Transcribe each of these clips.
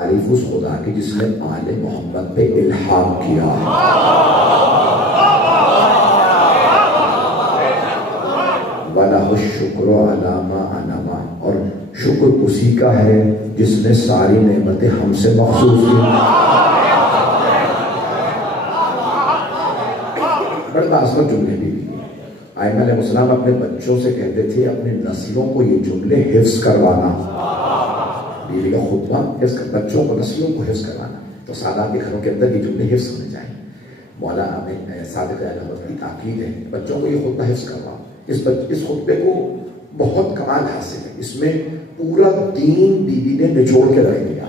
تعریف اس خدا کی جس نے آل محمد پہ الہام کیا. وَلَهُ الشُّكْرُ عَلَى مَا أَنْعَمَ، اور شکر اسی کا ہے جس نے ساری نعمتیں ہم سے مخصوص کی. بڑے باسمت جملے بھی ائمہ علیہ السلام اپنے بچوں سے کہتے تھے اپنی نسلوں کو یہ جملے حفظ کروانا. بیوی کا خطبہ حفظ کر، بچوں کو نسلوں کو حفظ کروانا. تو سادات کے گھروں کے اندر یہ جملے حفظ ہونے چاہیے. مولانا صادق احمد کی تاکید ہے بچوں کو یہ خطبہ حفظ کرواؤ. اس خطبے کو بہت کمال حاصل ہے، اس میں پورا دین بی بی نے نچوڑ کے رکھ دیا.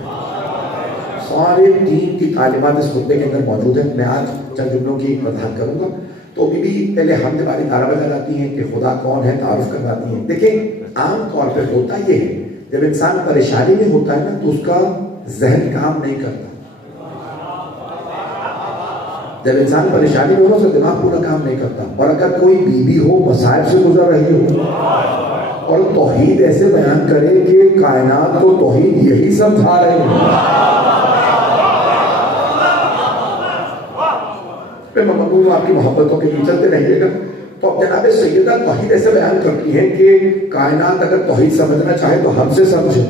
سارے دین کی تعلیمات اس خطبے کے اندر موجود ہیں. میں آج چند جملوں کی وضاحت کروں گا. تو بی بی پہلے حمد باری تعارف لگاتی ہیں کہ خدا کون ہے، تعارف کرواتی ہیں. دیکھیں عام طور پہ ہوتا یہ ہے جب انسان پریشانی میں ہوتا ہے نا تو اس کا ذہن کام نہیں کرتا. جب انسان پریشانی میں ہو تو دماغ پورا کام نہیں کرتا. اور اگر کوئی بیوی ہو مسائل سے گزر رہی ہو اور توحید ایسے بیان کرے کہ کائنات کو توحید یہی سمجھا رہے ہیں، میں ممنون ہوں آپ کی محبتوں کے لیے چلتے رہیے گا. تو جناب سیدہ توحید ایسے بیان کرتی ہیں کہ کائنات اگر توحید سمجھنا چاہے تو ہم سے سمجھے.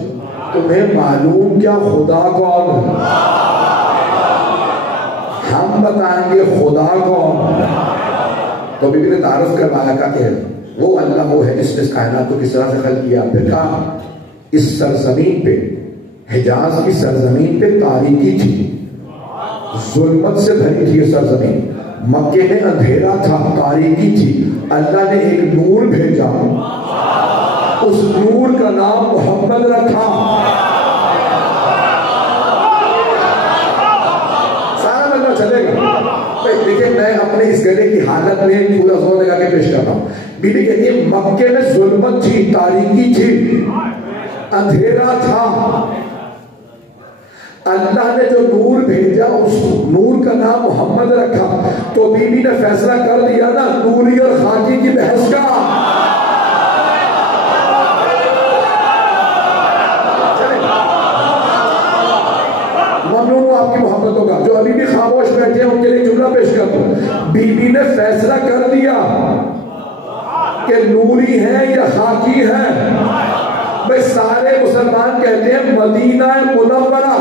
تمہیں معلوم کیا خدا کون ہے؟ ہم بتائیں گے خدا کون. تو بی بی نے تعارف کروایا کہ وہ اللہ وہ ہے جس نے اس کائنات کو کس طرح سے خلق کیا. پھر کہا اس سرزمین پہ، حجاز کی سرزمین پہ تاریکی تھی، ظلمت سے بھری تھی یہ سرزمین. مکے میں اندھیرا تھا، تاریکی تھی. اللہ نے ایک نور بھیجا، اس نور کا نام محمد رکھا. سارا مطلب چلے گا. دیکھیں میں اپنے اس گلے کی حالت میں پورا زور لگا کے پیش کرتا ہوں. بی بی کہتی ہے مکے میں ظلمت تھی، تاریکی تھی، اندھیرا تھا. اللہ نے جو نور بھیجا اس نور کا نام محمد رکھا. تو بی بی نے فیصلہ کر دیا نا نوری اور خاکی کی بحث کا. ممنون ہوں آپ کی محبتوں کا. جو ابھی بھی خاموش بیٹھے ہیں ان کے لیے جملہ پیش کرتا ہوں. بی بی نے فیصلہ کر دیا کہ نوری ہے یا خاکی ہے. بھئی سارے مسلمان کہتے ہیں مدینہ منورہ.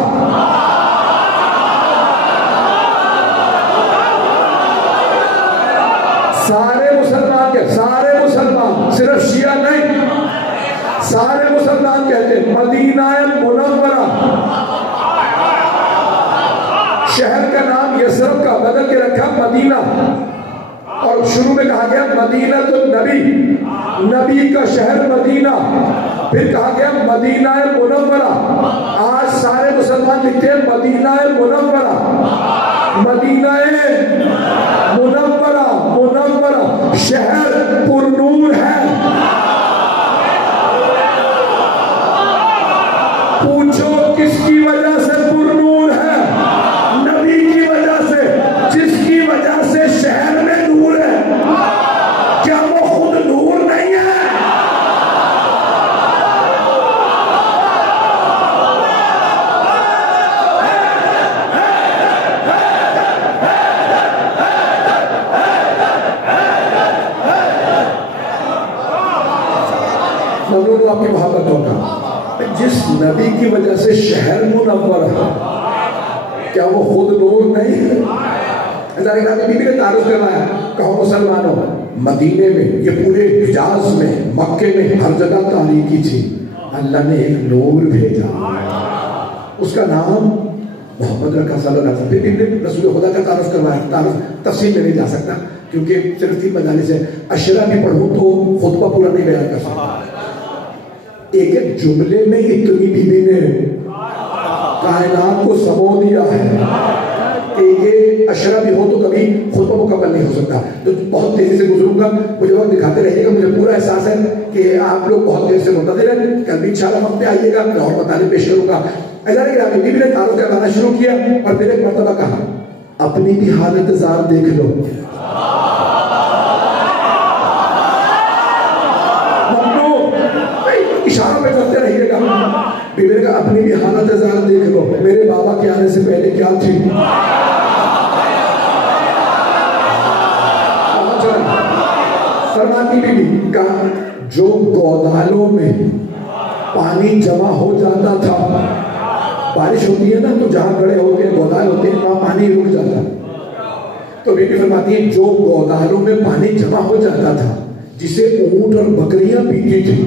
سارے مسلمان صرف شیعہ نہیں، سارے مسلمان کہتے ہیں مدینہ منورہ. شہر کا نام یثرب کا بدل کے رکھا مدینہ. اور شروع میں کہا گیا مدینہ تو نبی کا شہر مدینہ. پھر کہا گیا مدینہ منورہ. آج سارے مسلمان لکھتے ہیں مدینہ منورہ. مدینہ منورہ، منورہ شہر پر نور ہے. پوچھو کس کی وجہ سے پر نور ہے؟ نبی کی وجہ سے، جس کی وجہ سے شہر میں نور ہے. کیا وہ خود نور نہیں ہے؟ ممنون آپ کی محبت ہوگا. جس نبی کی وجہ سے شہر منور ہے کیا وہ خود نور نہیں ہے؟ بی بی نے تعارف کروایا. کہو مسلمانوں مدینے میں، یہ پورے حجاز میں، مکے میں ہر جگہ تاریکی تھی. اللہ نے ایک نور بھیجا، اس کا نام محمد رکھا صلی اللہ علیہ وسلم. بی بی نے رسول خدا کا تعارف کروایا. تعارف تفصیل میں نہیں جا سکتا کیونکہ صرف 3 مجالس ہے. اشرا بھی پڑھوں تو خطبہ پورا نہیں بیان کر سکتا. ایک ایک جملے میں اتنی بی بی نے کائنات کو سمو دیا ہے کہ یہ اشرا بھی ہو تو کبھی خطبہ مکمل نہیں ہو سکتا. تو بہت تیزی سے گزروں گا، مجھے وقت دکھاتے رہیے گا. مجھے پورا احساس ہے کہ آپ لوگ بہت دیر سے منتظر ہیں. کل بھی انشاءاللہ وقت پہ آئیے گا، میں اور مطالب پیش کروں گا. بی بی نے تعارف کروانا شروع کیا اور پھر ایک مرتبہ کہا اپنی بھی حالت زار دیکھ لو. اشاروں پہ چلتے رہیے گا. بی بی نے کہا اپنی بھی حالت زار دیکھ لو. میرے آنے سے پہلے کیا تھی؟ فرماتی بیوی کہا جو گودالوں میں پانی جمع ہو جاتا تھا، بارش ہوتی ہے نا تو جہاں کھڑے ہوتے ہیں گودال ہوتے ہیں وہاں پانی رک جاتا ہے، تو بیوی فرماتی ہے جو گودالوں میں پانی جمع ہو جاتا تھا جسے اونٹ اور بکریاں پیتی تھی،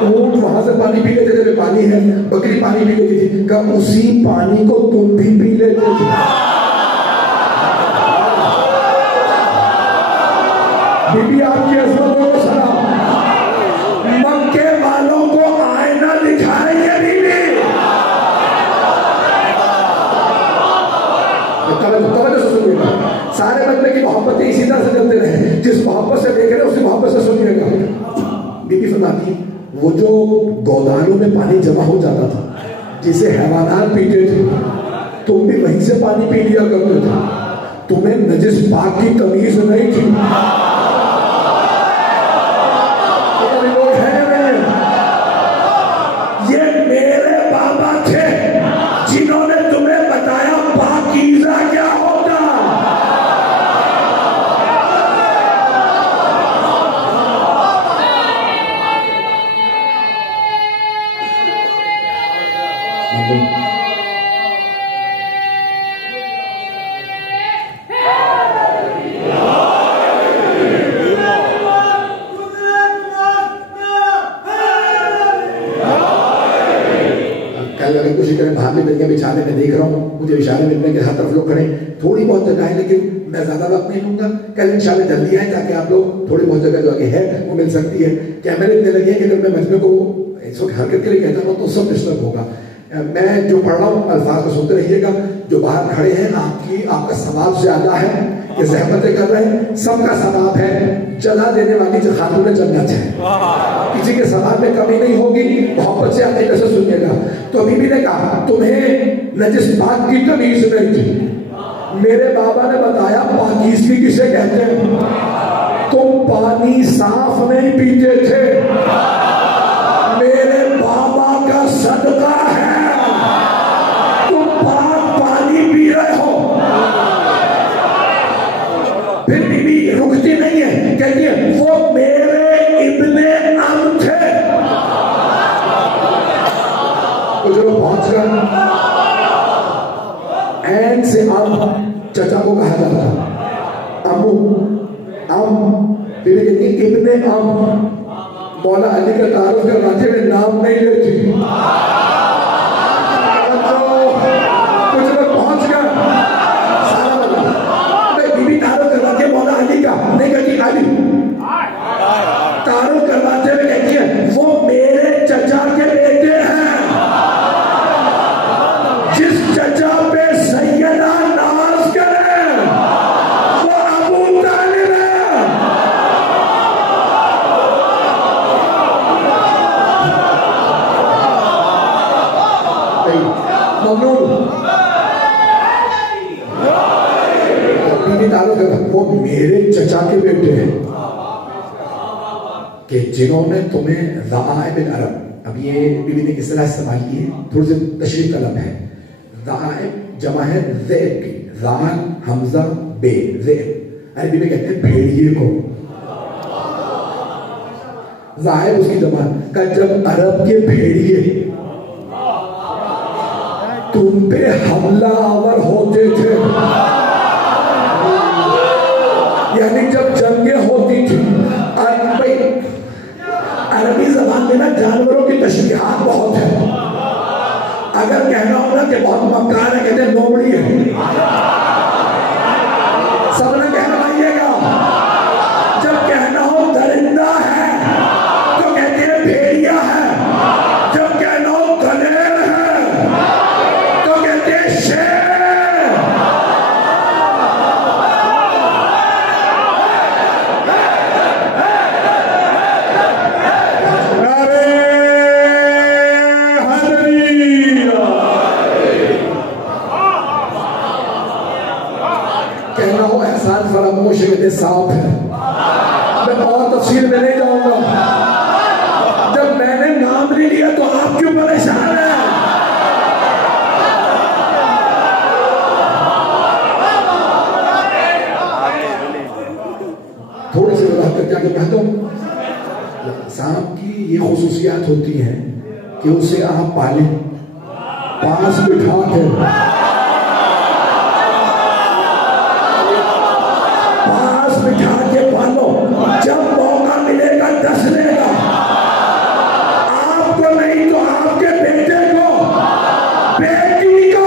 اونٹ وہاں سے پانی پی لیتے تھے، پانی ہے، بکری پانی پی لیتی تھی، کہ اسی پانی کو تم بھی پی لیتے تھے۔ بی بی آپ کی عظمتوں کو سلام، مکے والوں کو آئینہ دکھائے یہ بی بی، توجہ سے سنیے گا، سارے بندے کی محبت اسی طرح سے چلتے رہے، جس محبت سے دیکھ رہے ہیں اسی محبت سے سنیے گا۔ بی بی فرماتی وہ جو گودالوں میں پانی جمع ہو جاتا تھا جسے حیوانات پیتے تھے، تم بھی وہیں سے پانی پی لیا کرتے تھے، تمہیں نجس پاک کی تمیز نہیں تھی۔ یہ میرے بابا تھے جنہوں نے تمہیں بتایا پاکیزہ کیا ہوتا۔ اگر کچھ کریں باہر میں مل گیا بچھانے میں دیکھ رہا ہوں، مجھے اشارے ملنے کے ہر طرف لوگ کھڑے، تھوڑی بہت جگہ ہے لیکن میں زیادہ وقت نہیں لوں گا، کل انشاءاللہ جلدی آئیں تاکہ آپ لوگ تھوڑی بہت جگہ جو آگے ہے وہ مل سکتی ہے۔ کیمرے اتنے لگے ہیں کہ اگر میں مجمع کو اس وقت حرکت کے لیے کہتا ہوں تو سب ڈسٹرب ہوگا۔ میں جو پڑھ رہا ہوں الفاظ کو سنتے رہیے گا، جو باہر کھڑے ہیں آپ کا ثواب زیادہ ہے، یہ زحمتیں کر رہے ہیں، سب کا ثواب ہے، جلا دینے والی جو خاتون جنت ہے، کسی کے ثواب میں کمی نہیں ہوگی، محبت سے عقیدے سے سنیے گا۔ تو بی بی نے کہا تمہیں نجس پاک کی تمیز نہیں تھی، میرے بابا نے بتایا پاکیزگی کسے کہتے ہیں، تم پانی صاف نہیں پیتے تھے، میرے بابا کا صدقہ ہے تم پاک پانی پی رہے ہو۔ پھر بی بی رکتی نہیں ہے، کہتی ہے وہ میرے ابن عم تھے۔ کچھ لوگ پہنچ گئے، این سے عم چچا کو کہا جاتا ہے، امو عم، پھر کہتی ہے ابن عم، مولا علی کا تعارف کرواتے میں نام نہیں لیتی۔ کچھ لوگ پہنچ گئے، سارا بتا بی بی تعارف کرواتے مولا علی کا، نہیں کہتی علی، تعارف کرواتے میں کہتی ہے وہ میرے چچا کے بیٹے ہیں، جس چچا پہ سیدہ ناز کرے وہ ابو طالب ہے۔ ممنون، وہ میرے چچا کے بیٹے ہیں کہ جنہوں نے تمہیں رعائب العرب، اب یہ بی بی نے کس طرح استعمال کی ہے، تھوڑی سی تشریح طلب ہے۔ رعائب جمع ہے ذئب کی، رعان حمزہ بے، ذئب عربی میں کہتے ہیں بھیڑیے کو، رعائب اس کی جمع کا، جب عرب کے بھیڑیے تم پہ حملہ آور ہوتے تھے، یعنی جب جنگیں ہوتی تھی، عربی زبان میں نا جانوروں کی تشریحات بہت ہے، اگر کہنا ہوگا کہ بہت مکار ہے کہتے ہیں لومڑی ہے، سب نے کہنا آئیے گا، جب کہنا ہو درندہ ہے تو کہتے ہیں بھیڑیا ہے، جب کہنا ہو دلیر ہے تو کہتے ہیں شیر۔ کہنا ہو احسان فراموش کہتے صاحب ہے، میں اور تفصیل میں نہیں جاؤں گا، جب میں نے نام نہیں لیا تو آپ کیوں خصوصیات ہوتی ہیں کہ اسے آپ پالیں، پاس بٹھا کے پالو، جب موقع ملے گا دس لے گا، آپ کو نہیں تو آپ کے بیٹے کو، بیٹی کو۔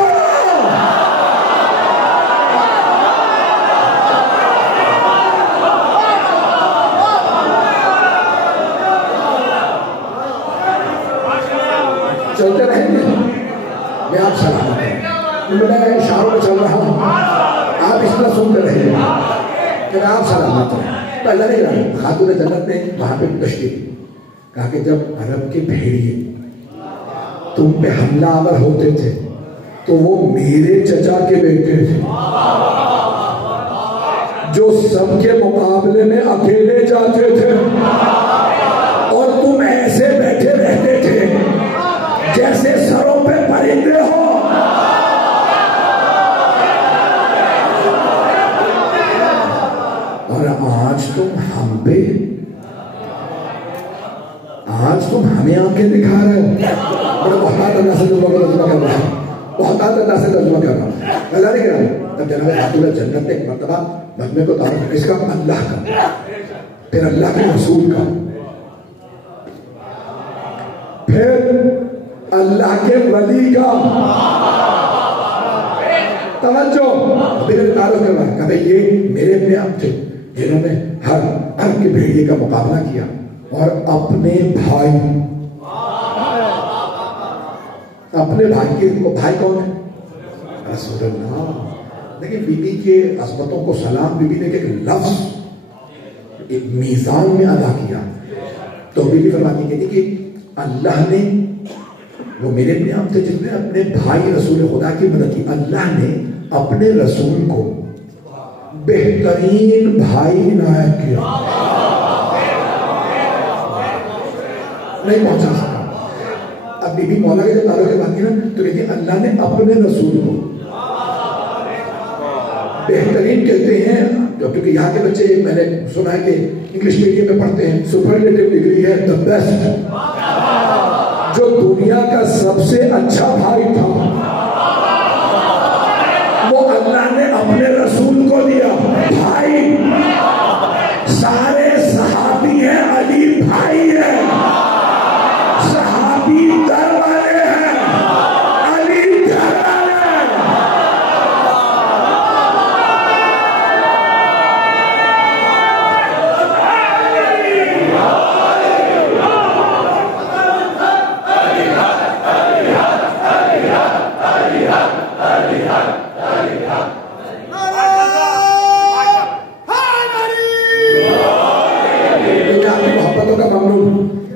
چلتے رہیں گے، میں آپ سلام میں اشاروں میں چل رہا ہوں، آپ اس طرح سنتے رہیں گے کہ آپ سلامت ہیں۔ تو اللہ نے خاتون جنت نے وہاں پہ تشریف کہا کہ جب عرب کے بھیڑیے تم پہ حملہ آور ہوتے تھے تو وہ میرے چچا کے بیٹے تھے جو سب کے مقابلے میں اکیلے جاتے تھے، اور تم ایسے بیٹھے رہتے تھے جیسے سروں پہ پرندے ہو۔ اور آج تم ہم پہ، آج تم ہمیں آنکھیں دکھا رہے ہو۔ بڑا بہت اللہ سے ترجمہ کر رہا ہے، بہت اللہ سے ترجمہ کر رہا ہے۔ اللہ نہیں کر رہا۔ تب جناب خاتون جنت نے ایک مرتبہ مجمع کو تعارف اس کا اللہ کا، پھر اللہ کے رسول کا، پھر اللہ کے ولی کا توجہ میرے تعارف کر رہا ہے کہ یہ میرے اپنے آپ تھے جنہوں نے ہر کے بھیڑیے کا مقابلہ کیا، اور اپنے بھائی کے بھائی کون ہے؟ رسول اللہ۔ لیکن بی بی کے عظمتوں کو سلام بی بی نے ایک لفظ ایک میزان میں ادا کیا، تو بی بی فرماتی ہے کہ اللہ نے، وہ میرے اپنے آپ تھے جس نے اپنے بھائی رسول خدا کی مدد کی، اللہ نے اپنے رسول کو بہترین بھائی عنایت کیا، نہیں پہنچا سکا۔ اب بی بی مولا کے جب تعلق کی بات کی نا تو کہتی ہے اللہ نے اپنے رسول کو بہترین کہتے ہیں، کیونکہ یہاں کے بچے میں نے سنا ہے کہ انگلش میڈیم میں پڑھتے ہیں، سپرلیٹو ڈگری ہے the best، جو دنیا کا سب سے اچھا بھائی تھا وہ اللہ نے اپنے رسول کو دیا۔ بھائی سارے صحابی ہیں، علی بھائی ہے، صحابی در والے ہیں، علی در والے ہیں۔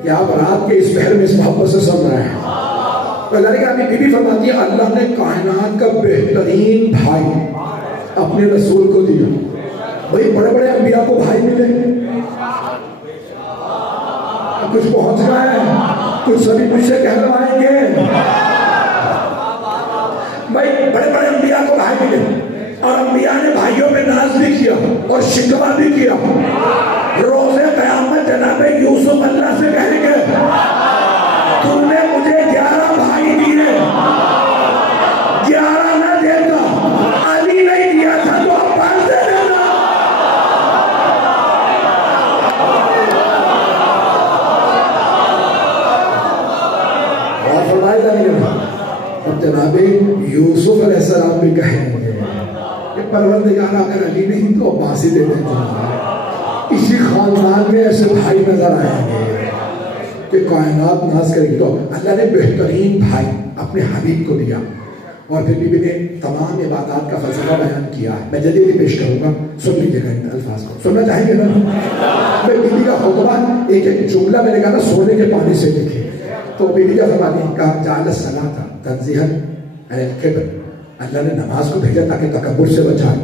کہ آپ رات کے اس پہر میں اس محبت سے سن رہے ہیں۔ تو اللہ نے کہا بی بی فرماتی ہے اللہ نے کائنات کا بہترین بھائی اپنے رسول کو دیا۔ بھئی بڑے بڑے انبیاء کو بھائی ملے، کچھ پہنچ گئے، کچھ سبھی مجھ سے کہلوائیں گے۔ بھئی بڑے بڑے انبیاء کو بھائی ملے، اور انبیاء نے بھائیوں پہ ناز بھی کیا اور شکوہ بھی کیا۔ روز قیامت جناب یوسف اللہ سے کہیں گے تم نے مجھے 11 بھائی دیے، 11 نہ دیتا، علی نہیں دیا تھا تو عباس دے دینا۔ اور فرمائے جائیں گے اب جناب یوسف علیہ السلام بھی کہیں گے کہ پروردگار اگر علی نہیں تو عباس ہی دے دیتا۔ اسی خاندان میں ایسے بھائی نظر آئیں گے کہ کائنات ناز کرے گی۔ تو اللہ نے بہترین بھائی اپنے حبیب کو دیا، اور پھر بی بی نے تمام عبادات کا فلسفہ بیان کیا ہے۔ میں جلدی پیش کروں گا، سن لیجیے گا ان الفاظ کو، سننا چاہیں گے نا؟ میں بی بی کا خطبہ ایک ایک جملہ میں نے کہا سونے کے پانی سے لکھے، تو بی بی کا فرماتی ہے کہ جعل الصلاۃ تنزیہا عن الکبر، اللہ نے نماز کو بھیجا تاکہ تکبر سے بچائے۔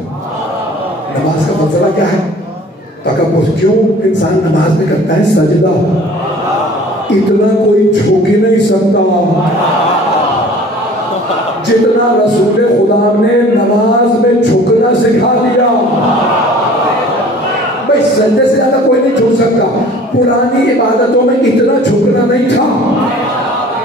نماز کا فلسفہ کیا ہے؟ تکبر کیوں انسان نماز میں کرتا ہے؟ سجدہ اتنا کوئی جھوک ہی نہیں سکتا جتنا رسول خدا نے نماز میں جھکنا سکھا دیا۔ بھائی سجدے سے زیادہ کوئی نہیں جھک سکتا، پرانی عبادتوں میں اتنا جھکنا نہیں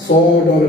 $100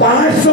500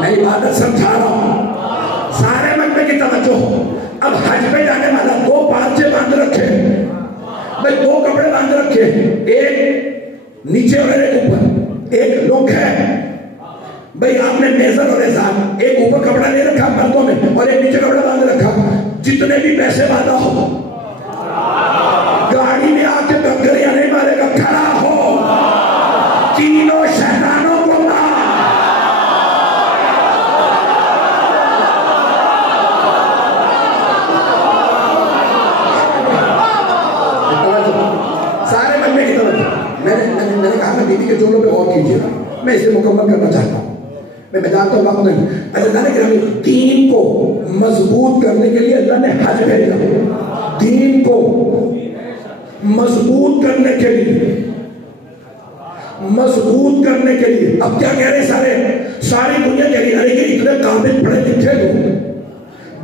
میں عبادت سمجھا رہا ہوں، سارے مجمع کی توجہ ہو۔ اب حج پہ جانے والا 2 پارچے باندھ رکھے بھائی، 2 کپڑے باندھ رکھے، ایک نیچے اور ایک اوپر، ایک لک ہے بھائی، آپ نے میزر اور ازار، ایک اوپر کپڑا لے رکھا مردوں میں اور ایک نیچے کپڑا باندھ رکھا، جتنے بھی پیسے باندھا ہو گاڑی میں آ کے ٹکریاں نہیں مارے گا، کھڑا ہو، تینوں شیطانوں کو مار۔ سارے مجمع کی طرف میں نے کہا میں بیوی کے جملوں پہ غور کیجیے گا، میں اسے مکمل کرنا چاہتا ہوں، میں جانتا ہوں وقت نہیں۔ اللہ نے کہ دین کو مضبوط کرنے کے لیے اللہ نے حج بھیجا، دین کو مضبوط کرنے کے لیے، مضبوط کرنے کے لیے۔ اب کیا کہہ رہے ساری دنیا کہہ رہی ہے کہ اتنے قابل پڑھے لکھے لوگ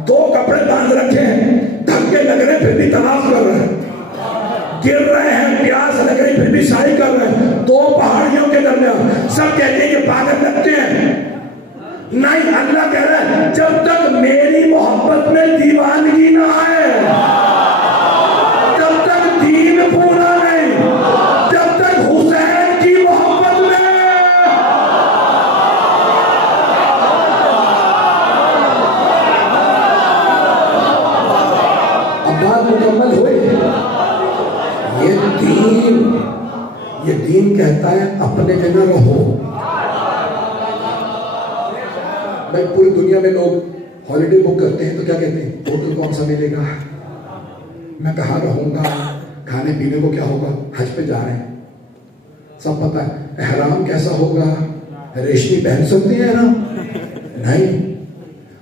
2 کپڑے باندھ رکھے ہیں، دھکے لگ رہے پھر بھی طواف کر رہے ہیں، گر رہے ہیں، پیاس لگ رہی پھر بھی سعی کر رہے ہیں، 2 پہاڑیوں کے درمیان، سب کہتے ہیں کہ پاگل لگتے ہیں۔ نہیں، اللہ کہہ رہا ہے جب تک میری محبت میں دیوانگی نہ آئے، جب تک دین پورا نہیں، جب تک حسین کی محبت میں۔ اب بات مکمل ہوئی۔ یہ دین کہتا ہے اپنے میں نہ رہو۔ بھائی پوری دنیا میں لوگ ہالیڈے بک کرتے ہیں تو کیا کہتے ہیں؟ ہوٹل کون سا ملے گا، میں کہاں رہوں گا، کھانے پینے کو کیا ہوگا۔ حج پہ جا رہے ہیں، سب پتہ ہے احرام کیسا ہوگا، ریشمی پہن سکتے ہیں احرام؟ نہیں،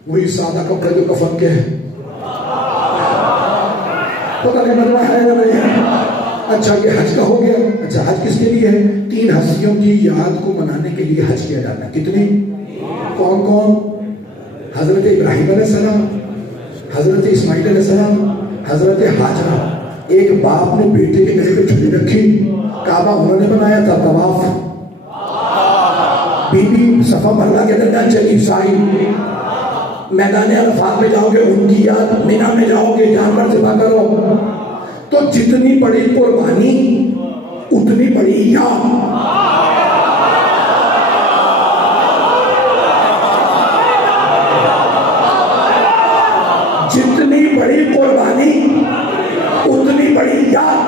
وہی سادہ کپڑے جو کفن کے ہیں، پتہ نہیں بدلا ہے یا نہیں ہے۔ اچھا یہ حج کا ہو گیا۔ اچھا حج کس کے لیے ہے؟ 3 ہستیوں کی یاد کو منانے کے لیے حج کیا جاتا ہے۔ کتنی؟ کون کون؟ حضرت ابراہیم علیہ السلام، حضرت اسماعیل علیہ السلام، حضرت حاجرہ۔ ایک باپ نے بیٹے کے گلے پہ چھری رکھی، کعبہ انہوں نے بنایا تھا، طواف، بی بی صفا مروا کے درمیان چلی، سعی، میدان عرفات میں جاؤ گے ان کی یاد، مینا میں جاؤ گے جانور ذبح کرو۔ تو جتنی بڑی قربانی اتنی بڑی یاد۔ جتنی بڑی قربانی اتنی بڑی یاد۔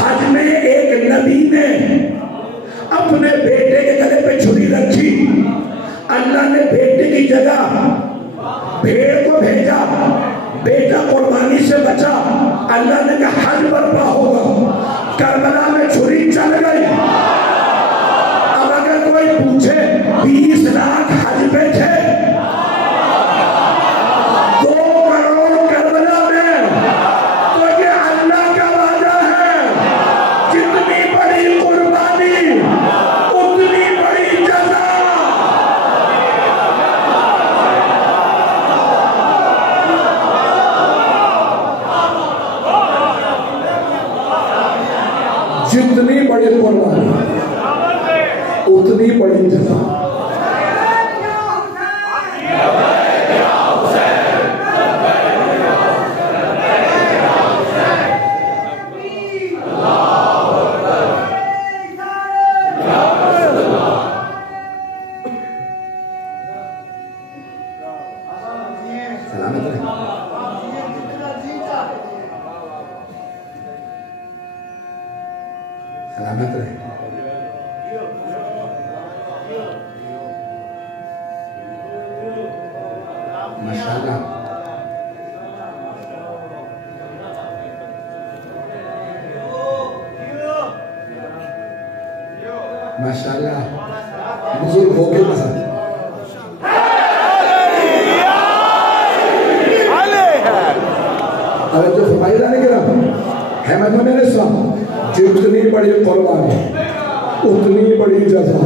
حج میں ایک نبی نے اپنے بیٹے کے گلے پہ چھری رکھی، اللہ نے بیٹے کی جگہ بھیڑ کو بھیجا، بیٹا قربانی سے بچا، اللہ نے کہا حج برپا ہوگا۔ کربلا میں چھری چل گئی۔ اب اگر کوئی پوچھے 20 لاکھ حج پہ تھے، 2 کروڑ کربلا میں، تو یہ اللہ کا وعدہ ہے، جتنی بڑی قربانی اتنی بڑی جزا۔ جتنی بڑی قربانی اتنی بڑی جزا۔ سلامت رہے، سلامت رہے۔ ماشاءاللہ، ماشاءاللہ، بزرگ ہو کے پسند۔ توجہ فرمائی جانے کے رہا ہے، میں تو میرے ساتھ، جتنی بڑی قربانی اتنی بڑی جزا۔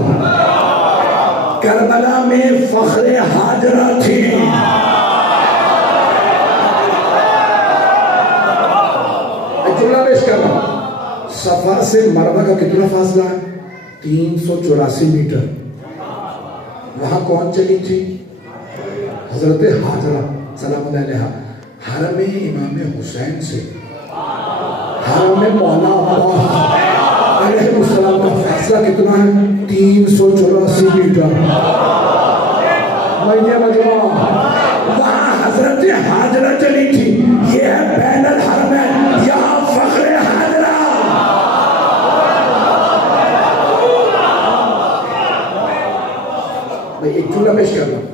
کربلا میں فخر حاجرہ تھی، جملہ پیش کر رہا ہوں، صفا سے مروہ کا کتنا فاصلہ ہے؟ 384 میٹر۔ وہاں کون چلی تھی؟ حضرت حاجرہ سلام علیہا. حرم امام حسین سے حرم مولا عباس علیہ السلام کا فاصلہ کتنا ہے؟ 384 میٹر. مجمع وہاں حضرت حاجرہ چلی تھی. یہ ہے بین الحرمین، یہاں فخر حاجرہ. میں ایک جملہ پیش کر رہا ہوں.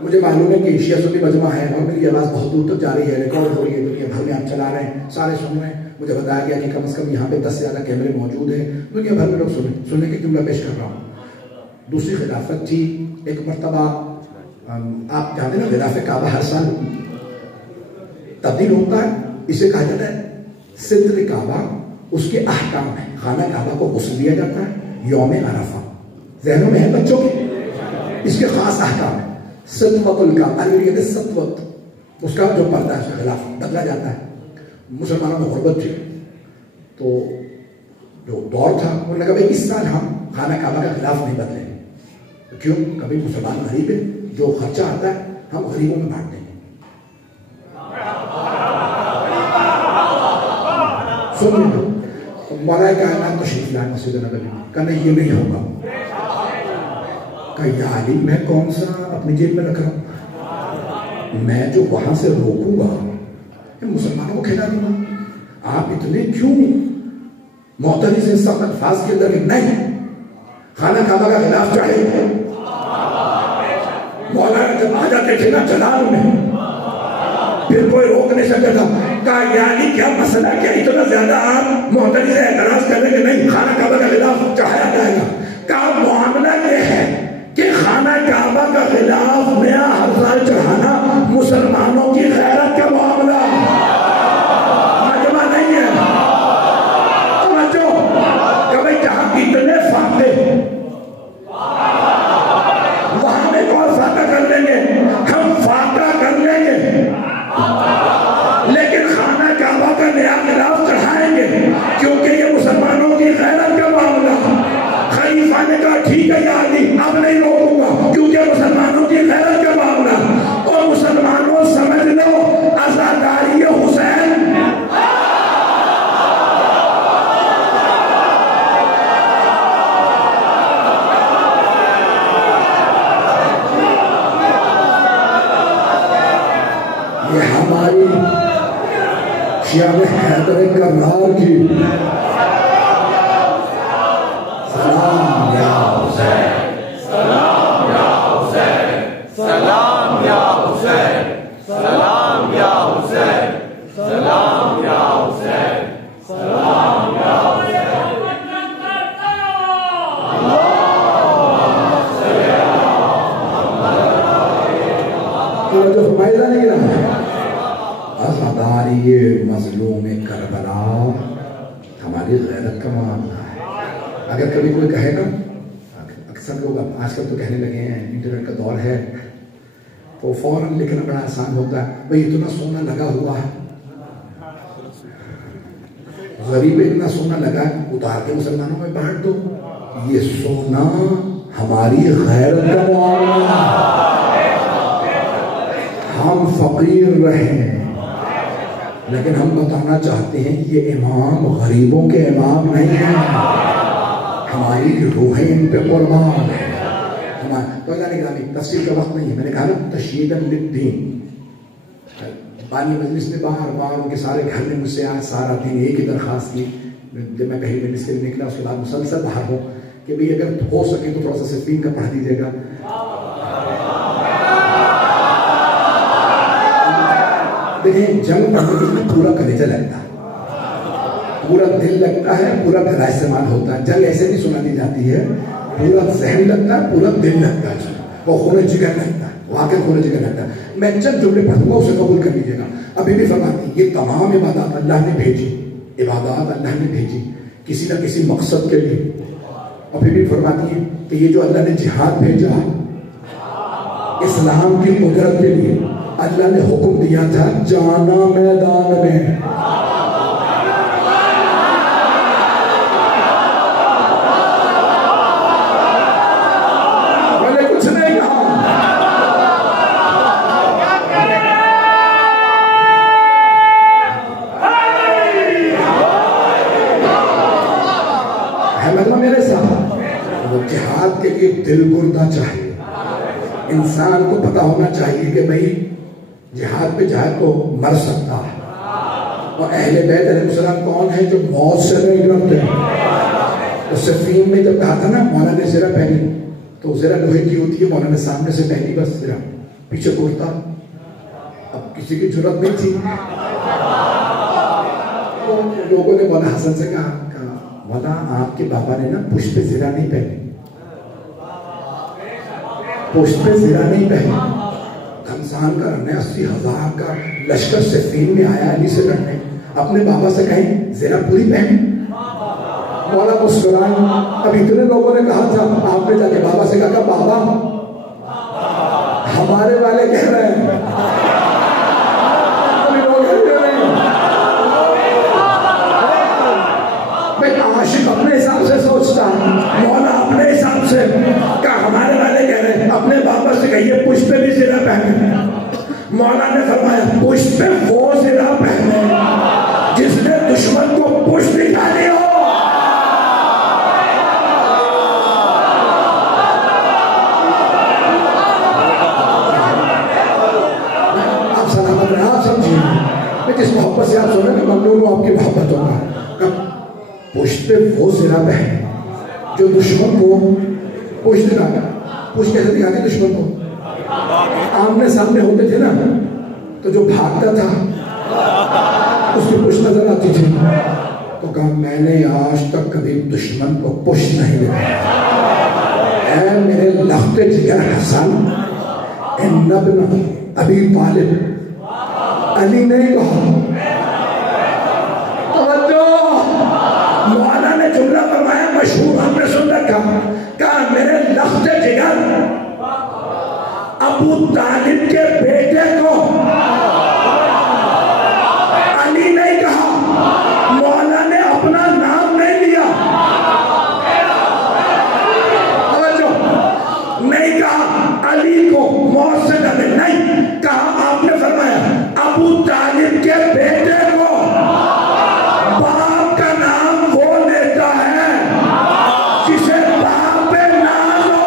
مجھے معلوم ہے کہ شیعہ سنی مجمع ہے اور میری آواز بہت دور تک جا رہی ہے، ریکارڈ ہو رہی ہے، دنیا بھر میں آپ چلا رہے ہیں، سارے سن رہے ہیں. مجھے بتایا گیا کہ کم از کم یہاں پہ 10 سے زیادہ کیمرے موجود ہیں، دنیا بھر میں لوگ سننے کی جملہ پیش کر رہا ہوں. دوسری خلافت تھی. ایک مرتبہ آپ جانتے ہیں نا غلاف کعبہ ہر سال تبدیل ہوتا ہے، اسے کہا جاتا ہے ستر کعبہ. اس کے احکام ہیں. خانہ کعبہ کو غسل دیا جاتا ہے یوم عرفہ. ذہنوں میں ہے بچوں کے؟ اس کے خاص احکام ہیں. ستوت الکعبہ کہتے ہیں ستوت، اس کا جو پردہ ہے اس کے خلاف بدلا جاتا ہے. مسلمانوں میں غربت تھی تو جو دور تھا انہوں نے کہا بھائی اس سال ہم خانہ کعبہ کا خلاف نہیں بدلیں گے. کیوں؟ کبھی مسلمان غریب ہے، جو خرچہ آتا ہے ہم غریبوں میں بانٹ دیں گے. سنیں مولا کائنات تشریف لائے مسجد نبوی میں، کہا نہیں یہ نہیں ہوگا. کہا یا علی میں کون سا اپنی جیب میں رکھ رہا ہوں، میں جو وہاں سے روکوں گا مسلمانوں کو کھلا دوں گا. آپ اتنے کیوں معتدی سے سخت الفاظ کے اندر کہ نہیں خانہ کعبہ کا خلاف چاہیے. مولانا جب آ جاتے تھے نا جلال میں پھر کوئی روک نہیں سکتا تھا. کہا یعنی کیا مسئلہ کیا اتنا زیادہ آپ معتدی سے اعتراض کرنے کے نہیں خانہ کعبہ کا خلاف چاہیا جائے گا. کہا معاملہ یہ ہے کہ خانہ کعبہ کا خلاف نیا ہر چڑھانا مسلمانوں کی غیرت کا معاملہ مجمع نہیں ہے. سمجھو کبھی جہاں کتنے فاقے وہاں میں کون فاقہ کر لیں گے، ہم فاقہ کر لیں گے لیکن خانہ کعبہ کا نیا خلاف چڑھائیں گے کیونکہ یہ مسلمانوں کی غیرت کا معاملہ. خلیفہ نے کہا ٹھیک ہے یا علی اب نہیں روکوں گا کیونکہ مسلمانوں کی غیرت کا معاملہ. اور مسلمانوں سمجھ لو عزاداری حسین یہ ہماری شیعہ حیدر کرار کی سلام یا حسین، سلام یا حسین، سلام یا حسین، سلام یا حسین، سلام یا حسین، سلام یا حسین. جو فرمائدہ نہیں رہا عزاداری مظلوم کربلا ہماری غیرت کا معاملہ ہے. اگر کبھی کوئی کہے نا، اکثر لوگ آج کل تو کہنے لگے ہیں انٹرنیٹ کا دور ہے تو فوراً لکھنا بڑا آسان ہوتا ہے، بھئی اتنا سونا لگا ہوا ہے، غریب اتنا سونا لگا ہے اتار کے مسلمانوں میں بانٹ دو. یہ سونا ہماری غیرت کا معاملہ ہے. ہم فقیر رہے لیکن ہم بتانا چاہتے ہیں یہ امام غریبوں کے امام نہیں ہیں، ہماری روحیں ان پہ قربان ہے. تو اللہ نگرامی تفسیر کا وقت نہیں ہے، میں نے کہا نا تشہیداً للدین. بانی مجلس میں بار بار ان کے سارے گھر میں مجھ سے آج سارا دن ایک ہی درخواست کی جب میں پہلی مجلس سے نکلا اس کے بعد مسلسل باہر ہوں کہ بھئی اگر ہو سکے تو تھوڑا سا صفین کا پڑھ دیجیے گا. دیکھیں جنگ پڑھنے میں پورا کلیجہ لگتا ہے، پورا دل لگتا ہے، پورا گلا استعمال ہوتا ہے. جنگ ایسے نہیں سنا دی جاتی ہے، پورا ذہن لگتا ہے، پورا دل لگتا ہے، وہ خون جگر لگتا ہے، واقعی خون جگر لگتا ہے. میں چند جملے پڑھوں گا اسے قبول کر لیجیے گا. ابھی بھی فرماتی یہ تمام عبادات اللہ نے بھیجی، عبادات اللہ نے بھیجی کسی نہ کسی مقصد کے لیے. اور پھر بھی فرماتی ہے کہ یہ جو اللہ نے جہاد بھیجا اسلام کی قدرت کے لیے، اللہ نے حکم دیا تھا جانا میدان میں. بولے کچھ نہیں دل گردہ چاہیے. انسان کو پتا ہونا چاہیے کہ بھئی جہاد پہ جائے تو مر سکتا ہے. اور اہل بیت علیہ السلام کون ہے جو موت سے نہیں ڈرتے ہیں. تو صفین میں جب کہا تھا نا مولا نے زرہ پہنی تو زرہ لوہے کی ہوتی ہے, مولا نے سامنے سے پہنی بس زرہ, پیچھے کرتا. اب کسی کی جرت نہیں تھی. تو لوگوں نے مولا حسن سے کہا مولا آپ کے بابا نے نا پشت پہ زرہ نہیں پہنی, پشت پہ زرہ نہیں پہنی. گھمسان کا رہنے 80,000 کا لشکر صفین میں آیا علی سے لڑنے, اپنے بابا سے کہیں زرہ پوری پہنی. مولا مسکرائے. اب اتنے لوگوں نے کہا تھا, آپ نے جا کے بابا سے کہا بابا ہمارے والے کہہ رہے ہیں. عاشق اپنے حساب سے سوچتا ہے, مولا اپنے حساب سے کہا ہمارے والے کہہ رہے ہیں, اپنے بابا سے کہیے پشت پہ بھی زرہ پہنے. مولا نے فرمایا پشت پہ وہ زرہ پہنے جس نے دشمن کو پشت دکھانی ہو. آپ سلامت رہے, آپ سمجھیے. میں جس محبت سے آپ سنیں کہ ممنون ہوں آپ کی محبت ہوگا. پشت پہ وہ زرہ پہنے جو دشمن کو پشت دکھاتا. پشت کیسے دکھاتی دشمن کو؟ آمنے سامنے ہوتے تھے نا تو جو بھاگتا تھا اس کی پشت نظر آتی تھی. تو کہا میں نے آج تک کبھی دشمن کو پشت نہیں دکھایا. اے میرے لخت جگر حسن ان ابن ابی طالب, علی نے کہا. مولانا نے جملہ فرمایا مشہور ہم نے سن رکھا, کہا میرے لخت جگر ابو طالب کے بیٹے کو علی نہیں کہا. مولانا نے اپنا نام نہیں لیا, نہیں کہا علی کو موت سے ڈرے, نہیں کہا آپ نے فرمایا ابو طالب کے بیٹے کو. باپ کا نام وہ لیتا ہے جسے باپ پہ ناز ہو.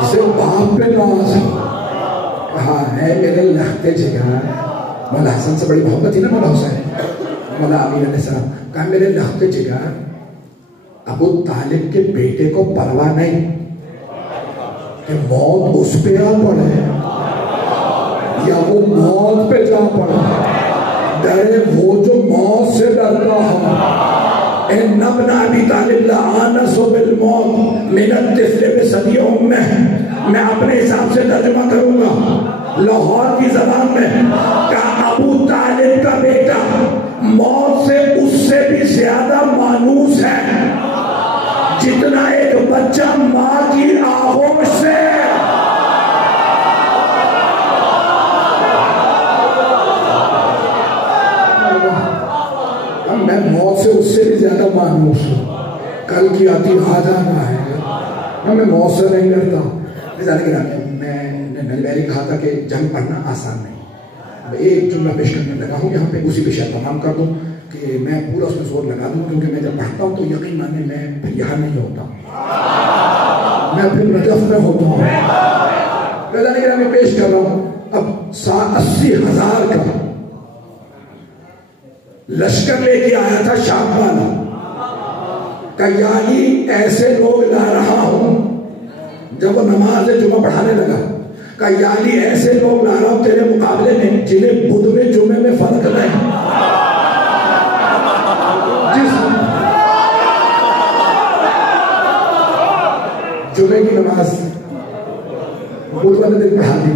جسے باپ پہ ناز ہو. کہا ہے میرے لخت جگر, مولا حسن سے بڑی محبت تھی نا مولا حسین, مولا امین علیہ السلام. کہا میرے لخت جگر ابو طالب کے بیٹے کو پرواہ نہیں کہ موت اس پہ آ پڑے یا وہ موت پہ جا پڑے, ڈرے وہ جو موت سے ڈرتا ہو. ان ابن ابی طالب لآنس بالموت من الطفل بثدی امہ. میں اپنے حساب سے ترجمہ کروں گا لاہور کی زبان میں. کہا ابو طالب کا بیٹا موت سے اس سے بھی زیادہ مانوس ہے جتنا ایک بچہ ماں کی آغوش سے. میں موت سے اس سے بھی زیادہ مانوس ہوں. کل کی آتی آ جانا ہے, میں موت سے نہیں ڈرتا. میں نے پہلے کہا تھا کہ جنگ پڑھنا آسان نہیں. ایک جملہ پیش کرنے لگا ہوں یہاں پہ, اسی پہ شاید تمام کر دوں کہ میں پورا اس میں زور لگا دوں, کیونکہ میں جب پڑھتا ہوں تو یقین مانے میں پھر یہاں نہیں ہوتا, میں پھر نجف میں ہوتا ہوں. میں پیش کر رہا ہوں. اب 80,000 کا لشکر لے کے آیا تھا شام والا. کہ یعنی ایسے لوگ لا رہا ہوں. جب وہ نماز جمعہ پڑھانے لگا کہ یعنی ایسے لوگ لا رہا ہوں تیرے مقابلے میں جنہیں بدھ میں جمعے میں فرق نہیں. جمعے کی نماز بدھ والے دن پڑھا دی,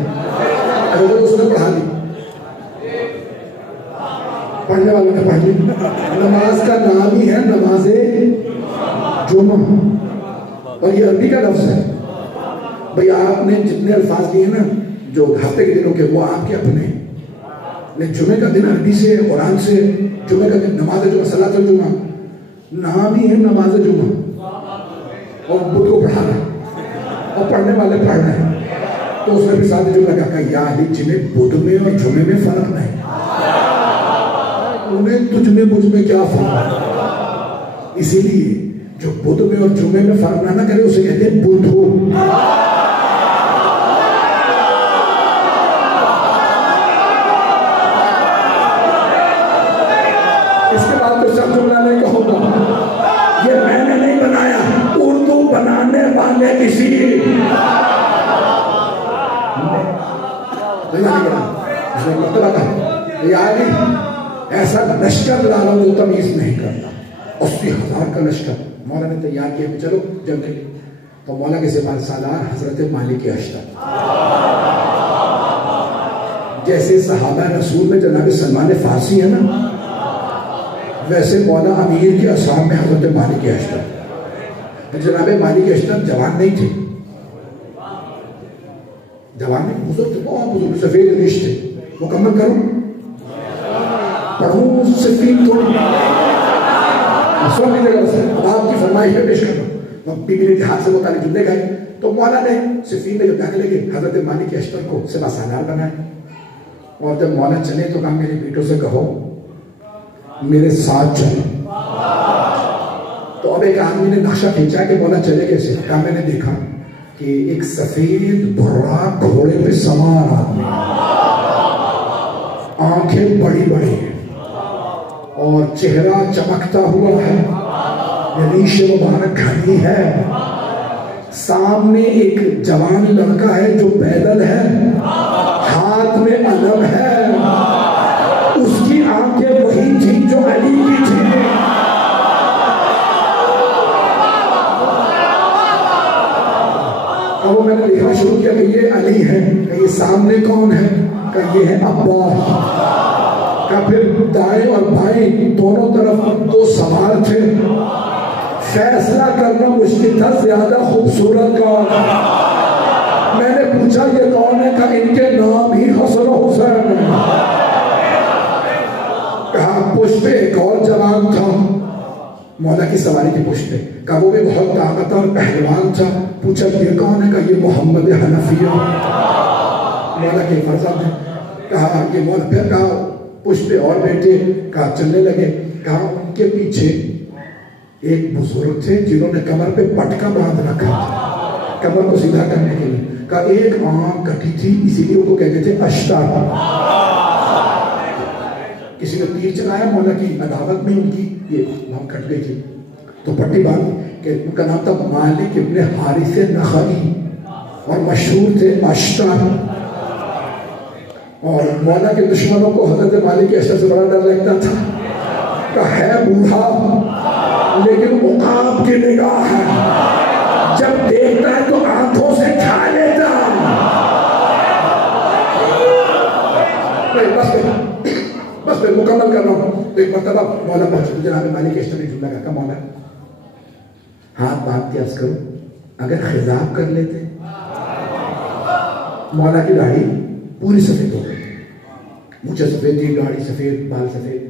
اگر اس نے پڑھا دی, پڑھنے والوں نے پڑھ لی. نماز کا نام ہی ہے نماز جمعہ, اور یہ عربی کا لفظ ہے. بھئی آپ نے جتنے الفاظ دیے نا جو ہفتے کے دنوں کے, وہ آپ کے اپنے. جمعے کا دن عربی سے, قرآن سے, جمعے کا دن نماز جمعہ, صلاۃ الجمعہ, نام ہی ہے نماز جمعہ. اور بدھ کو پڑھا رہا ہے اور پڑھنے والے پڑھ رہے ہیں. تو اس نے بھی ساتھ جو لگا کہ یا علی جنہیں بدھ میں اور جمعے میں فرق نہیں. انہیں تجھ میں مجھ میں کیا فرق؟ اسی لیے جو بدھ میں اور جمعے میں فرق نہ کرے اسے کہتے ہیں بدھو. اس کے بعد تو سب جملہ نہیں کہوں گا، یہ میں نے نہیں بنایا، اردو بنانے والے کسی مرتبہ کہا یعنی ایسا لشکر لانا جو تمیز نہیں کرتا. 80,000 کا لشکر مولا نے تیار کیا کہ چلو جنگ کے لیے. تو مولا کے سپاہ سالار حضرت مالک اشتر، جیسے صحابہ رسول میں جناب سلمان فارسی ہے نا، ویسے مولا امیر کے اصحاب میں حضرت مالک اشتر. جناب مالک اشتر جوان نہیں تھے، جوان نہیں، بزرگ تھے، بہت بزرگ، سفید ریش تھے. مکمل کروں پڑھوں صفین تھوڑی سن لیجیے گا، بس آپ کی فرمائش میں پیش کرنا. بی بی نے ہاتھ سے متعلق جملے گئے تو مولا نے صفین میں جب جانے لگے حضرت مالک اشتر کو سپاہ سالار بنائے. اور جب مولا چلے تو کہا میرے بیٹوں سے کہو میرے ساتھ چلو. تو اب ایک آدمی نے نقشہ کھینچا کہ مولا چلے کیسے؟ کہا میں نے دیکھا کہ ایک سفید براق گھوڑے پہ سوار آدمی، آنکھیں بڑی بڑی ہیں اور چہرہ چمکتا ہوا ہے، ریش مبارک گھنی ہے. سامنے ایک جوان لڑکا ہے جو پیدل ہے، ہاتھ میں علم ہے. اس کی آنکھیں وہی تھی جو علی کی تھی. اب میں نے لکھنا شروع کیا کہ یہ علی ہے، کہ یہ سامنے کون ہے، کہ یہ ہے عباس. کہ پھر دائیں اور بائیں دونوں طرف دو سوار تھے. فیصلہ کرنا مشکل تھا زیادہ خوبصورت کون. میں نے پوچھا یہ کون ہے، کہ ان کے نام ہی حسن و حسین ہے. کہا پشت پہ ایک اور جوان تھا مولا کی سواری کی پشت پہ، کہا وہ بھی بہت طاقتور پہلوان تھا. پوچھا یہ کون ہے، کہ یہ محمد حنفیہ مولا کے فرزند ہے. کہا یہ مولا. پھر کہا پشت پہ اور بیٹے، کہا چلنے لگے. کہا ان کے پیچھے ایک بزرگ تھے جنہوں نے کمر پہ پٹکا باندھ رکھا تھا کمر کو سیدھا کرنے کے لیے. کہا ایک آنکھ کٹی تھی اسی لیے ان کو کہتے تھے اشتر. کسی نے تیر چلایا مولا کی عداوت میں، ان کی یہ آنکھ کٹ گئی تھی تو پٹی باندھ کہ ان کا نام تھا مالک ابن حارث نخعی اور مشہور تھے اشتر. اور مولا کے دشمنوں کو حضرت مالک اشتر سے بڑا ڈر لگتا تھا. کہ ہے بوڑھا لیکن عقاب کی نگاہ ہے، جب دیکھتا ہے تو آنکھوں سے کھا لیتا. بس میں مکمل کر رہا ہوں. ایک مرتبہ مولا پہنچ جناب مالک اشتر نے جملہ کہا مولا ہاتھ باندھ کے عرض کرو اگر خضاب کر لیتے. مولا کی داڑھی پوری سفید ہو گئی، مجھے سفید تھی، داڑھی سفید، بال سفید.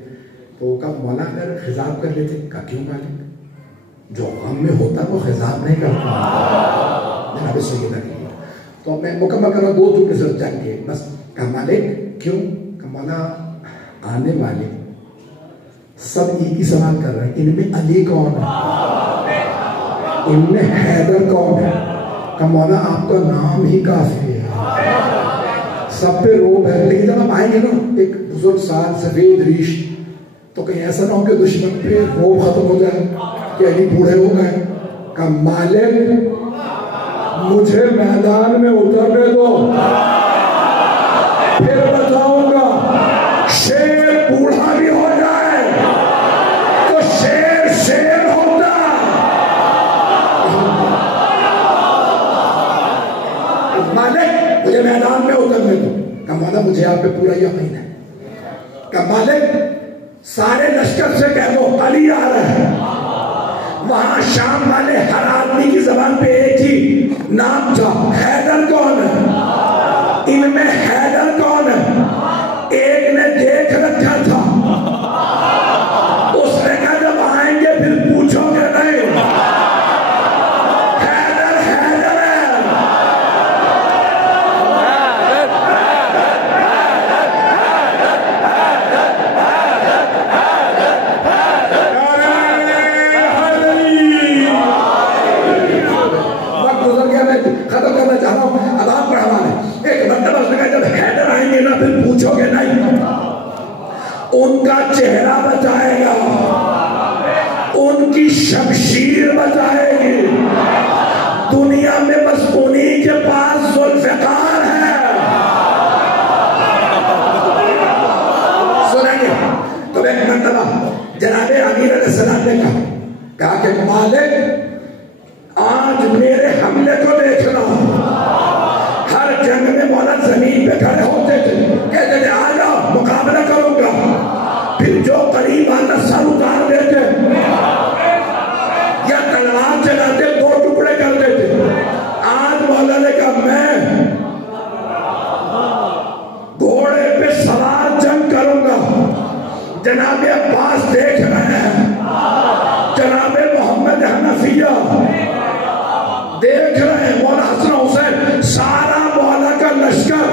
تو کہا مولا اگر خضاب کر لیتے. کہا کیوں مالک، جو غم میں ہوتا وہ خضاب نہیں کرتا. جناب سیدہ کی تو میں مکمل کر رہا ہوں. 2 جملے سے جان کے بس. کہا مالک کیوں؟ کہ مولا آنے والے سب ایک ہی سوال کر رہے ہیں، ان میں علی کون ہے، ان میں حیدر کون ہے. کہ مولا آپ کا نام ہی کافی ہے، سب پہ روب ہے. لیکن جب آپ آئیں گے نا ایک بزرگ سال سفید ریش، تو کہیں ایسا نہ ہو کہ دشمن پہ روب ختم ہو جائے کہ علی بوڑھے ہو گئے. کہ مالک مجھے میدان میں اترنے دو، پھر بتاؤں گا. شیر بوڑھا بھی ہو جائے تو شیر شیر ہوتا. مالک مجھے میدان میں اترنے دو. کہ مولا مجھے آپ پہ پورا یقین ہے. کہ مالک سارے لشکر سے کہہ دو علی آ رہا ہے. وہاں شام والے ہر آدمی کی زبان پہ ایک ہی نام تھا، حیدر کون ہے. ان میں حیدر کون ہے؟ ایک نے دیکھ رکھا تھا، اس نے کہا جب آئیں گے پھر پوچھو گے نہیں. حیدر حیدر ہے. جائے گی. دنیا میں بس انہی کے پاس ذوالفقار ہے. سنیں گے تو ایک مرتبہ جناب امیر علیہ السلام نے کہا کہ مالک آج میرے حملے کو دیکھنا. ہر جنگ میں مولا زمین پہ کھڑے ہوتے تھے, کہتے تھے آ جاؤ مقابلہ کروں گا. پھر جو قریب آتا سر اتار دیتے یا تلوار چلاتے دو ٹکڑے کر دیتے. آج مولا نے کہا میں گھوڑے پہ سوار جنگ کروں گا. جناب عباس دیکھ رہے ہیں, جناب محمد حنفیہ دیکھ رہے ہیں, مولا حسن حسین, سارا مولا کا لشکر.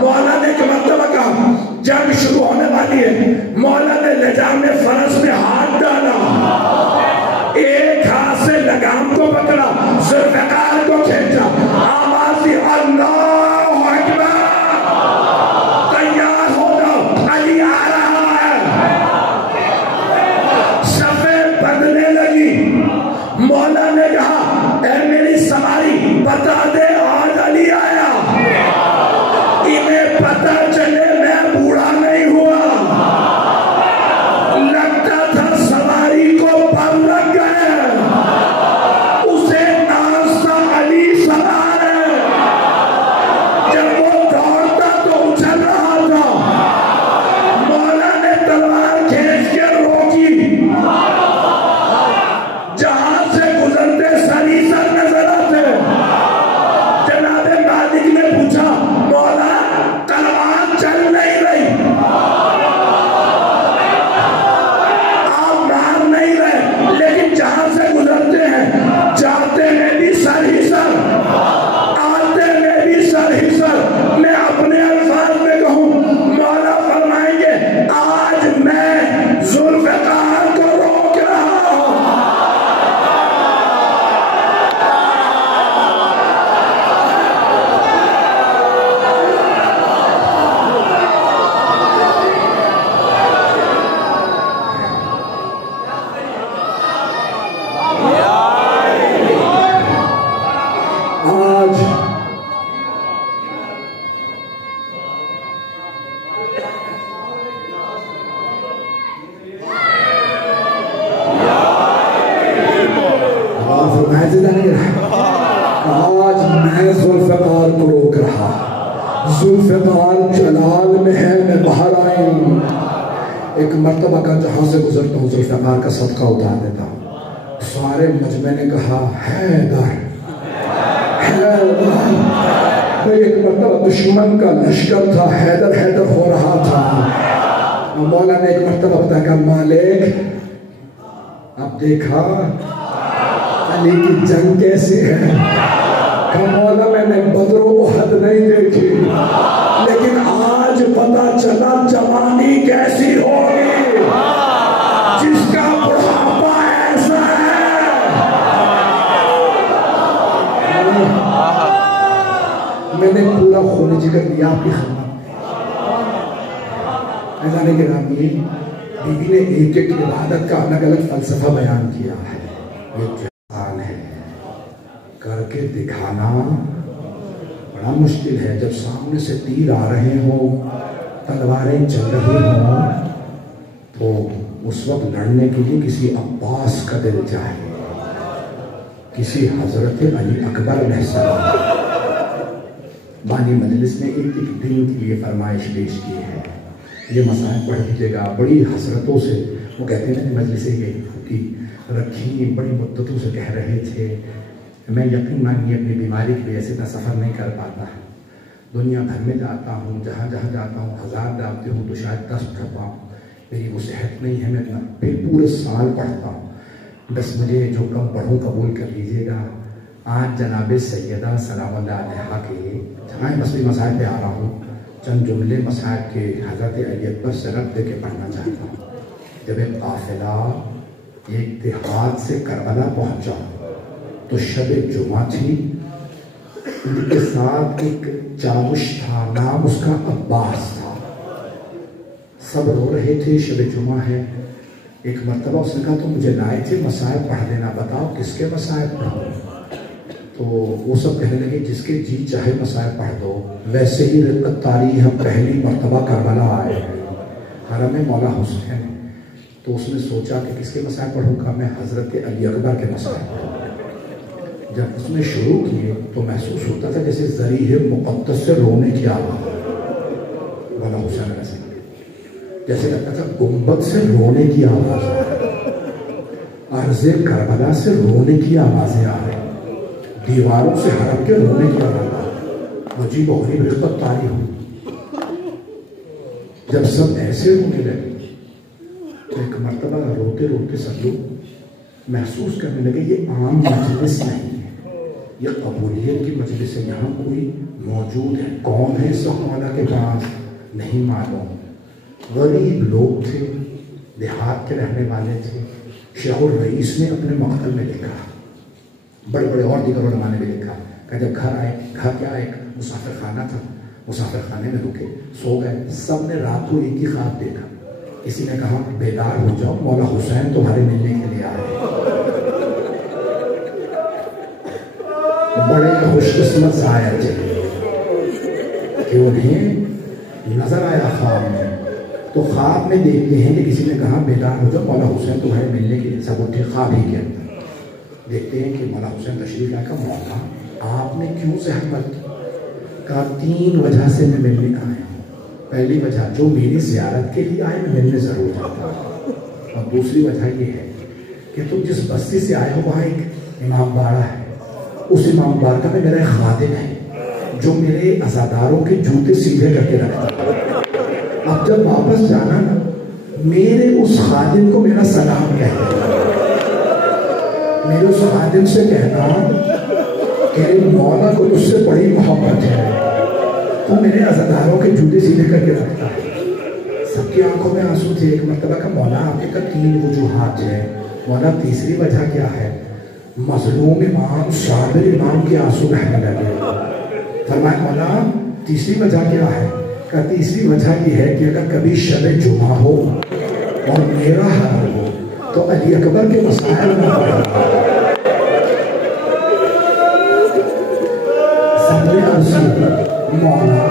مولا نے ایک مرتبہ کہا جنگ شروع ہونے والی ہے. مولا نے لجام فرس میں ہاتھ ڈالا, ایک ہاتھ سے لگام کو پکڑا, ذوالفقار کو کھینچا, آواز دی اللہ اکبر, تیار ہو جاؤ علی آ رہا ہے. صفیں بدلنے لگی. مولا نے کہا اے میری سواری بتا دے آج علی آیا. انہیں پتہ چلے میں بوڑھا نہیں ہوا. لگتا تھا سواری کو پر لگ گئے, اسے ناشتہ علی سوار ہے. جب وہ دوڑتا تو اچھل رہا تھا. مولا نے تلوار کھینچ کے روکی. جہاں سے گزرتے سری سر نظر آتے. جناب مالک نے پوچھا مولا تلوار چل نہیں رہی, آپ مار نہیں رہے, لیکن جہاں سے گزرتے ہیں جاتے میں بھی سر ہی سر, آتے میں بھی سر ہی سر. میں اپنے الفاظ میں کہوں مولا فرمائیں گے آج میں ذوالفقار کو روک رہا ہوں. آج میں ذوالفقار کو روک رہا. ذوالفقار جلال میں ہے, میں باہر آئی ہوں. ایک مرتبہ کا جہاں سے گزرتا ہوں ذوالفقار کا صدقہ اتار دیتا ہوں. سارے مجمع نے کہا حیدر حیدر. ایک مرتبہ دشمن کا لشکر تھا, حیدر حیدر ہو رہا تھا. مولا نے ایک مرتبہ بتایا کہ مالک اب دیکھا علی کی جنگ کیسی ہے. کہ مولا میں نے بدر و احد نہیں دیکھی, لیکن آج پتا چلا جوانی کیسی ہوگی. جس کا بڑھاپا ایسا ہے. میں نے پورا خون جگر دیا آپ کی خدمت. اعلان گرامی, بیوی نے ایک ایک عبادت کا الگ الگ فلسفہ بیان کیا ہے. یہ کر کے دکھانا بڑا مشکل ہے. جب سامنے سے تیر آ رہے ہوں, تلواریں چل رہی ہوں, تو اس وقت لڑنے کے لیے کسی عباس کا دل چاہیے, کسی حضرت علی اکبر علیہ السلام. بانی مجلس نے ایک ایک دن کے لیے فرمائش پیش کی ہے. یہ مسائل پڑھ لیجیے گا بڑی حسرتوں سے. وہ کہتے ہیں مجلسیں کی رکھی بڑی مدتوں سے کہہ رہے تھے. میں یقین مانیے اپنی بیماری کی وجہ سے اتنا سفر نہیں کر پاتا. دنیا بھر میں جاتا ہوں, جہاں جہاں جاتا ہوں 1000 ڈالتے ہوں تو شاید 10 پڑھ پاؤں. میری وہ صحت نہیں ہے, میں اتنا پھر پورے سال پڑھتا ہوں. بس مجھے جو کم پڑھوں قبول کر لیجیے گا. آج جناب سیدہ سلام اللہ علیہا کے جہاں بس بھی مسائل پہ آ رہا ہوں, چند جملے مسائل کے حضرت علی اکبر سے رب دے کے پڑھنا چاہتا ہوں. جب ایک قافلہ ایک دیہات سے کربلا پہنچا تو شب جمعہ تھی. ان کے ساتھ ایک چاوش تھا, نام اس کا عباس تھا. سب رو رہے تھے, شب جمعہ ہے. ایک مرتبہ اس نے کہا تو مجھے لائے تھے مصائب پڑھ دینا، بتاؤ کس کے مصائب پڑھو؟ تو وہ سب کہنے لگے جس کے جی چاہے مصائب پڑھ دو۔ ویسے ہی رقت طاری ہم پہلی مرتبہ کربلا آئے ہیں، حرم مولا حسین، تو اس نے سوچا کہ کس کے مصائب پڑھوں گا؟ میں حضرت علی اکبر کے مصائب پڑھوں۔ جب اس نے شروع کیے تو محسوس ہوتا تھا جیسے ذریح مقدس سے رونے کی آواز، مولا حسین علیہ السلام، جیسے لگتا تھا گنبد سے رونے کی آواز آ رہی، عرض کربلا سے رونے کی آوازیں آ رہی، دیواروں سے حرم کے رونے کی آواز آ رہی، عجیب و غریب رقت طاری ہوئی۔ جب سب ایسے ہونے لگے تو ایک مرتبہ روتے روتے سب لوگ محسوس کرنے لگے یہ عام مجلس نہیں ہے، یہ قبولیت کی مجلس ہے، یہاں کوئی موجود ہے، کون ہے اس وقت مولا کے پاس نہیں معلوم۔ غریب لوگ تھے، دیہات کے رہنے والے تھے۔ شیخ الرئیس نے اپنے مقتل میں لکھا، بڑے بڑے اور دیگر علماء نے بھی لکھا کہ جب گھر آئے، گھر کیا ایک مسافر خانہ تھا، مسافر خانے میں رکے، سو گئے، سب نے رات کو ایک ہی خواب دیکھا۔ کسی نے کہا بیدار ہو جاؤ، مولا حسین تمہارے ملنے کے لیے آئے۔ بڑے خوش قسمت شاعر تھے کہ انہیں نظر آیا خواب میں، تو خواب میں دیکھتے ہیں کہ کسی نے کہا بیدار ہو جاؤ، مولا حسین تمہارے ملنے کے لیے، سب اٹھے خواب ہی کے اندر۔ دیکھتے ہیں کہ مولا حسین تشریف لا کر، مولا آپ نے کیوں زحمت کی؟ کہا 3 وجہ سے میں ملنے آیا ہوں۔ پہلی وجہ جو میری زیارت کے لیے آئے میں ملنے ضرور جاتا ہوں، اور دوسری وجہ یہ ہے کہ تم جس بستی سے آئے ہو وہاں ایک امام باڑہ ہے، اس امام بارکہ میں میرا ایک خادم ہے جو میرے عزاداروں کے جوتے سیدھے کر کے رکھتا ہے۔ اب جب واپس جانا نا، میرے اس خادم کو میرا سلام کہنا، میرے اس خادم سے کہنا کہ مولا کو تجھ سے بڑی محبت ہے، تو میرے عزاداروں کے جوتے سیدھے کر کے رکھتا ہے۔ سب کی آنکھوں میں آنسو تھے۔ ایک مرتبہ کا مولا آپ نے کہا 3 وجوہات ہیں، مولا تیسری وجہ کیا ہے؟ مظلوم امام صابر امام کے آنسو بہنے لگے۔ فرمایا مولا تیسری وجہ کیا ہے؟ کہ تیسری وجہ یہ ہے کہ اگر کبھی شب جمعہ ہو اور میرا حال ہو تو علی اکبر کے مسائل نہ پڑھا۔ سب نے عرض مولا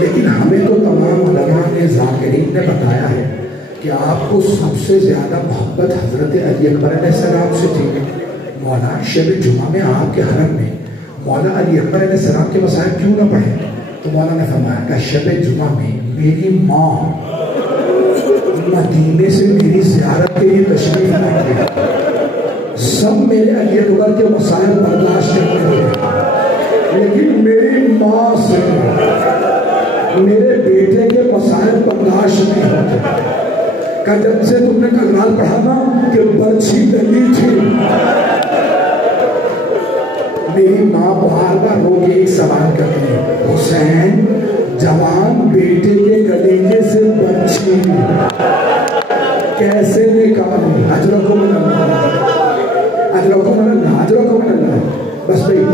لیکن ہمیں تو تمام علماء نے ذاکرین نے بتایا ہے کہ آپ کو سب سے زیادہ محبت حضرت علی اکبر علیہ السلام سے تھی۔ مولا شب جمعہ میں آپ کے حرم میں مولا علی اکبر علیہ السلام کے مسائل کیوں نہ پڑھیں؟ تو مولا نے فرمایا کہ شب جمعہ میں میری ماں مدینے سے میری زیارت کے لیے تشریف لائی، سب میرے علی اکبر کے مسائل برداشت کرتے ہیں، لیکن میری ماں سے میرے بیٹے کے مسائل برداشت نہیں ہوتے۔ کہ جب سے تم نے کلال پڑھا نا کہ برچھی ڈلی تھی، میری ماں بار بار رو کے ایک سوال کرتی ہے، حسین جوان بیٹے کے کلیجے سے برچھی کیسے نکالی؟ اجرکم اللہ، اجرکم اللہ، اجرکم اللہ۔ بس بھائی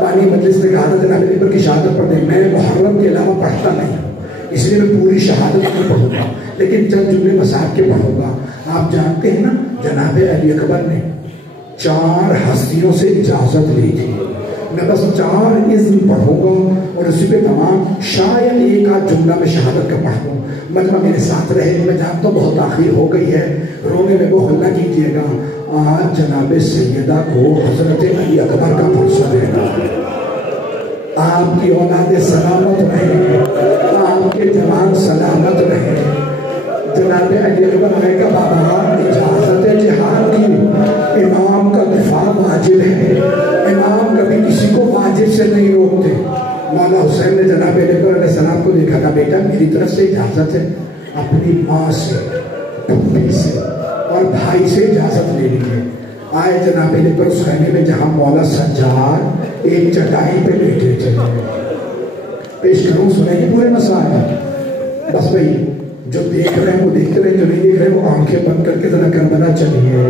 بانی مجلس نے کہا تھا جناب علی اکبر کی شہادت پڑھ دیں، میں محرم کے علاوہ پڑھتا نہیں ہوں، اس لیے میں پوری شہادت نہیں پڑھوں گا، لیکن چند جملے مسائل کے پڑھوں گا۔ آپ جانتے ہیں نا جناب علی اکبر نے 4 ہستیوں سے اجازت لی تھی، میں بس 4 اذن پڑھوں گا اور اسی پہ تمام، شاید ایک آدھ جملہ میں شہادت کا پڑھ دوں۔ مجمع میرے ساتھ رہے، میں جانتا ہوں بہت تاخیر ہو گئی ہے، رونے میں وہ نہ کیجیے گا۔ آج جناب سیدہ کو حضرت علی اکبر کا فرصت ہے، آپ کی اولاد سلامت رہے، آپ کے جوان سلامت رہے۔ جناب علی اکبر نے کہا بابا اجازت جہاد کی، امام کا دفاع واجب ہے، امام کبھی کسی کو واجب سے نہیں روکتے۔ مولا حسین نے جناب علی اکبر علیہ السلام کو دیکھا کہ بیٹا میری طرف سے اجازت ہے، اپنی ماں سے، پھوپھی سے اور بھائی سے اجازت لے لیجیے۔ آئے جناب علی اکبر اس خیمے میں جہاں مولا سجاد ایک چٹائی پہ بیٹھے تھے۔ پیش کروں سنیں گے پورے مسائل، بس بھائی جو دیکھ رہے ہیں وہ دیکھتے رہے، جو نہیں دیکھ رہے وہ آنکھیں بند کر کے ذرا کربلا چلیے۔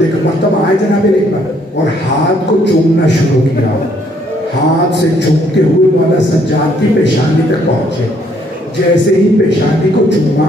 ایک مرتبہ آئے جناب علی اکبر اور ہاتھ کو چومنا شروع کیا، ہاتھ سے چومتے ہوئے مولا سجاد کی پیشانی تک پہنچے، جیسے ہی پیشانی کو چوما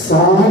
7